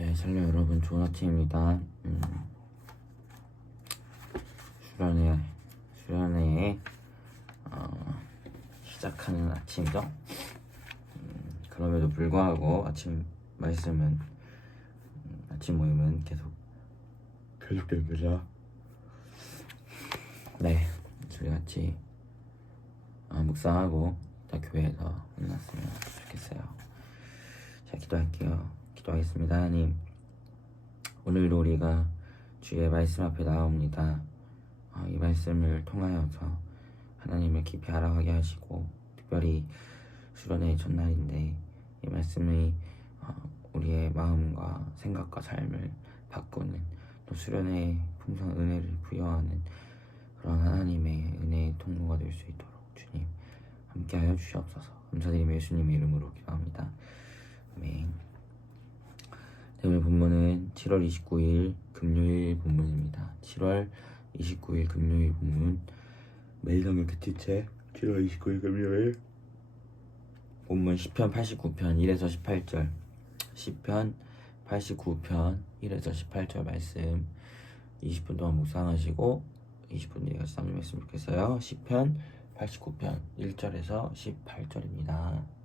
네, 설령 여러분 좋은 아침입니다. 음, 수련회 수련회 어, 시작하는 아침이죠. 음, 그럼에도 불구하고 아침 말씀은 음, 아침 모임은 계속 계속됩니다. 네, 저희 같이 어, 묵상하고 또 교회에서 만났으면 좋겠어요. 자, 기도할게요. 기도하겠습니다. 하나님, 오늘도 우리가 주의 말씀 앞에 나옵니다. 어, 이 말씀을 통하여서 하나님을 깊이 알아가게 하시고, 특별히 수련의 첫날인데, 이 말씀이 어, 우리의 마음과 생각과 삶을 바꾸는, 또 수련의 풍성한 은혜를 부여하는 그런 하나님의 은혜의 통로가 될 수 있도록 주님 함께하여 주시옵소서. 감사드리며 예수님의 이름으로 기도합니다. 아멘. 네, 오늘 본문은 7월 29일 금요일 본문입니다. 7월 29일 금요일 본문 매일 성경 교티체 7월 29일 금요일 본문 10편 89편 1에서 18절 10편 89편 1에서 18절 말씀 20분 동안 묵상하시고 20분 뒤에 같이 나누면 좋겠어요. 10편 89편 1절에서 18절입니다.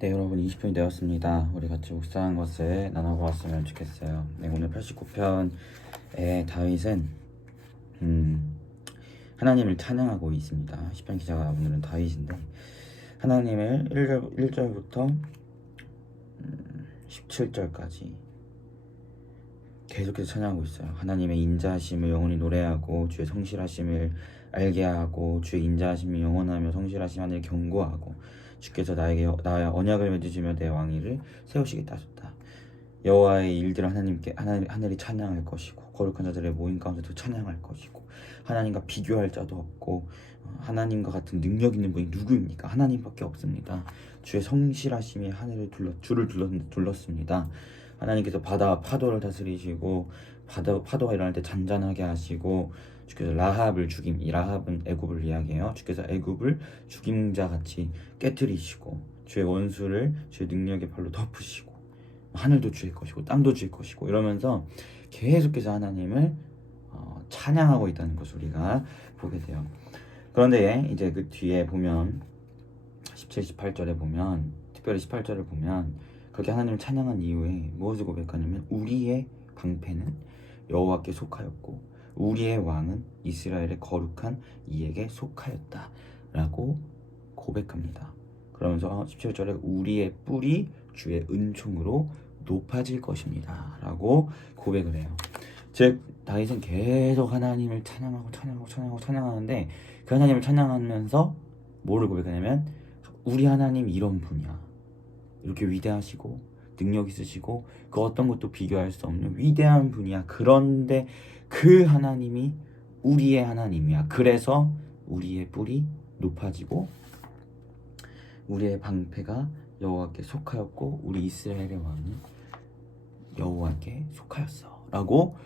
네 여러분 20분이 되었습니다. 우리 같이 묵상한 것을 나눠보았으면 좋겠어요. 네 오늘 89편의 다윗은 음, 하나님을 찬양하고 있습니다. 시편 기자가 오늘은 다윗인데 하나님을 1절, 1절부터 음, 17절까지 계속해서 찬양하고 있어요. 하나님의 인자하심을 영원히 노래하고 주의 성실하심을 알게 하고 주의 인자하심이 영원하며 성실하심 하늘 경고하고 주께서 나에게 여- 나의 언약을 맺으시며 내 왕위를 세우시겠다 하셨다. 여호와의 일들을 하나님께 하나, 하늘이 찬양할 것이고 거룩한 자들의 모임 가운데도 찬양할 것이고 하나님과 비교할 자도 없고 어, 하나님과 같은 능력 있는 분이 누구입니까? 하나님밖에 없습니다. 주의 성실하심이 하늘을 둘러 주를 둘렀, 둘렀습니다. 하나님께서 바다와 파도를 다스리시고 바다 파도가 일어날 때 잔잔하게 하시고 주께서 라합을 죽임 이 라합은 애굽을 이야기해요. 주께서 애굽을 죽임자 같이 깨뜨리시고 주의 원수를 주의 능력의 발로 덮으시고 하늘도 주의 것이고 땅도 주의 것이고 이러면서 계속해서 하나님을 어, 찬양하고 있다는 것을 우리가 보게 돼요. 그런데 이제 그 뒤에 보면 17, 18절에 보면 특별히 18절을 보면 그렇게 하나님을 찬양한 이후에 무엇을 고백하냐면 우리의 방패는 여호와께 속하였고 우리의 왕은 이스라엘의 거룩한 이에게 속하였다 라고 고백합니다. 그러면서 17절에 우리의 뿔이 주의 은총으로 높아질 것입니다 라고 고백을 해요. 즉 다윗은 계속 하나님을 찬양하고 찬양하고 찬양하고 찬양하는데 그 하나님을 찬양하면서 뭐를 고백하냐면 우리 하나님 이런 분이야. 이렇게 위대하시고 능력 있으시고 그 어떤 것도 비교할 수 없는 위대한 분이야. 그런데 그 하나님이 우리의 하나님이야. 그래서 우리의 뿔이 높아지고 우리의 방패가 여호와께 속하였고 우리 이스라엘의 왕이 여호와께 속하였어라고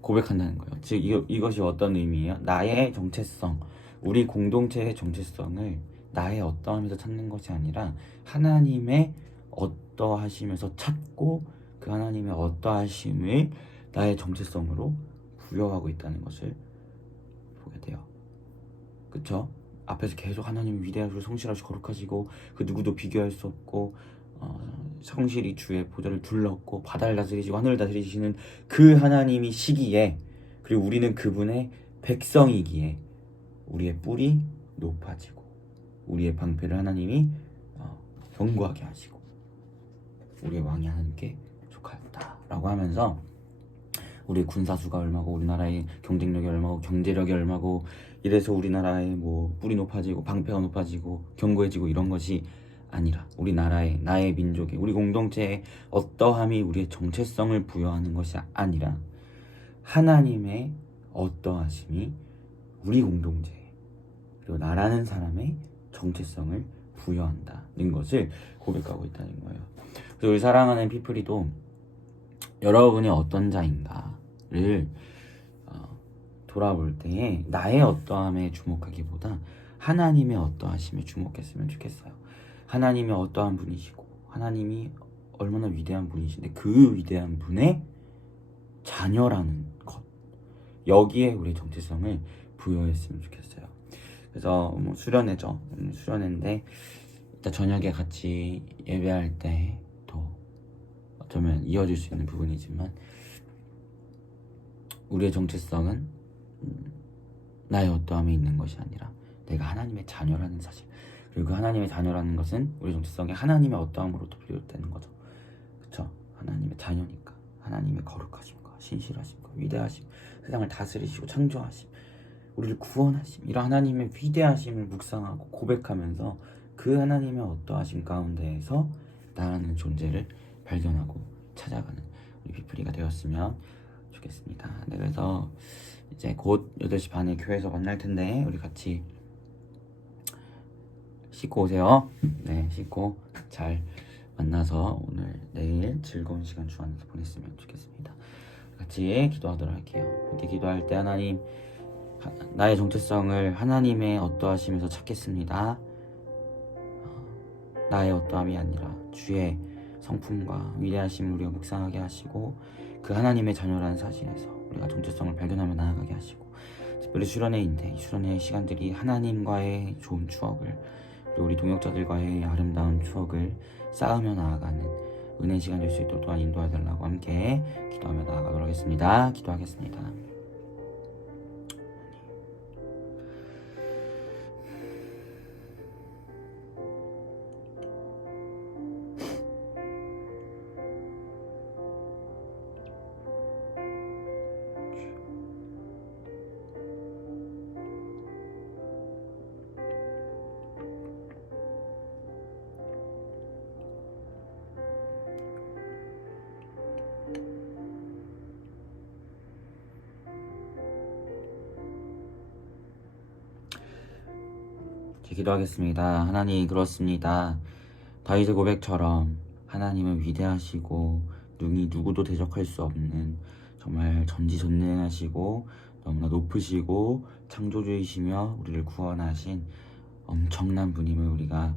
고백한다는 거예요. 즉 이거, 이것이 어떤 의미예요? 나의 정체성, 우리 공동체의 정체성을 나의 어떠함에서 찾는 것이 아니라 하나님의 어떠하심에서 찾고 그 하나님의 어떠하심을 나의 정체성으로 부여하고 있다는 것을 보게 돼요. 그쵸? 앞에서 계속 하나님 위대하시고 성실하시고 거룩하시고 그 누구도 비교할 수 없고 어, 성실히 주의 보좌를 둘렀고 바다를 다스리시고 하늘을 다스리시는 그 하나님이 시기에 그리고 우리는 그분의 백성이기에 우리의 뿔이 높아지고 우리의 방패를 하나님이 어, 견고하게 하시고 우리의 왕이 하나님께 속하였다라고 하면서 우리 군사수가 얼마고 우리나라의 경쟁력이 얼마고 경제력이 얼마고 이래서 우리나라의 뭐 뿔이 높아지고 방패가 높아지고 견고해지고 이런 것이 아니라 우리나라의 나의 민족의 우리 공동체의 어떠함이 우리의 정체성을 부여하는 것이 아니라 하나님의 어떠하심이 우리 공동체 그리고 나라는 사람의 정체성을 부여한다는 것을 고백하고 있다는 거예요. 그래서 우리 사랑하는 피플이도 여러분이 어떤 자인가를 어, 돌아볼 때에 나의 어떠함에 주목하기보다 하나님의 어떠하심에 주목했으면 좋겠어요. 하나님의 어떠한 분이시고 하나님이 얼마나 위대한 분이신데 그 위대한 분의 자녀라는 것 여기에 우리 정체성을 부여했으면 좋겠어요. 그래서 뭐 수련회죠. 음, 수련회인데 이따 저녁에 같이 예배할 때더 어쩌면 이어질 수 있는 부분이지만 우리의 정체성은 음, 나의 어떠함에 있는 것이 아니라 내가 하나님의 자녀라는 사실. 그리고 그 하나님의 자녀라는 것은 우리 정체성에 하나님의 어떠함으로도 비롯되는 거죠. 그쵸? 하나님의 자녀니까. 하나님의 거룩하심과 신실하심과 위대하심 세상을 다스리시고 창조하심 우리를 구원하심 이런 하나님의 위대하심을 묵상하고 고백하면서 그 하나님의 어떠하심 가운데에서 나라는 존재를 발견하고 찾아가는 우리 피플이가 되었으면 좋겠습니다. 네, 그래서 이제 곧 8시 반에 교회에서 만날 텐데 우리 같이 씻고 오세요. 네, 씻고 잘 만나서 오늘 내일 즐거운 시간 주 안에서 보냈으면 좋겠습니다. 같이 기도하도록 할게요. 이렇게 기도할 때 하나님 하- 나의 정체성을 하나님의 어떠하심에서 찾겠습니다. 어, 나의 어떠함이 아니라 주의 성품과 위대하심을 우리가 묵상하게 하시고 그 하나님의 자녀라는 사실에서 우리가 정체성을 발견하며 나아가게 하시고 특별히 수련회인데 이 수련회의 시간들이 하나님과의 좋은 추억을 또 우리 동역자들과의 아름다운 추억을 쌓으며 나아가는 은혜 시간 될 수 있도록 또한 인도해 달라고 함께 기도하며 나아가도록 하겠습니다. 기도하겠습니다. 기도하겠습니다. 하나님 그렇습니다. 다윗의 고백처럼 하나님은 위대하시고 능히 누구도 대적할 수 없는 정말 전지전능하시고 너무나 높으시고 창조주이시며 우리를 구원하신 엄청난 분임을 우리가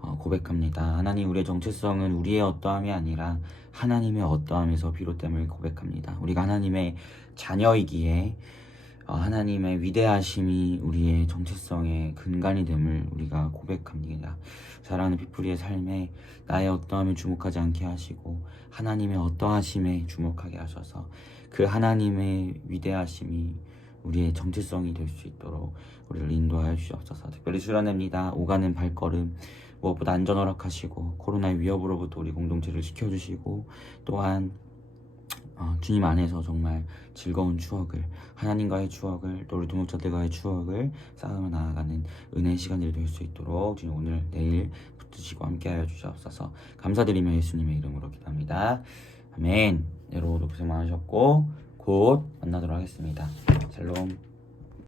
어, 고백합니다. 하나님 우리의 정체성은 우리의 어떠함이 아니라 하나님의 어떠함에서 비롯됨을 고백합니다. 우리가 하나님의 자녀이기에 어, 하나님의 위대하심이 우리의 정체성의 근간이 됨을 우리가 고백합니다. 사랑하는 피프리의 삶에 나의 어떠함에 주목하지 않게 하시고 하나님의 어떠하심에 주목하게 하셔서 그 하나님의 위대하심이 우리의 정체성이 될 수 있도록 우리를 인도하여 주옵소서. 특별히 수련합니다. 오가는 발걸음 무엇보다 안전 허락하시고 코로나의 위협으로부터 우리 공동체를 지켜주시고 또한 어, 주님 안에서 정말 즐거운 추억을 하나님과의 추억을 또 우리 동역자들과의 추억을 쌓으며 나아가는 은혜의 시간들이 될 수 있도록 주님 오늘 내일 붙드시고 함께하여 주시옵소서. 감사드리며 예수님의 이름으로 기도합니다. 아멘. 여러분도 고생 많으셨고 곧 만나도록 하겠습니다. 샬롬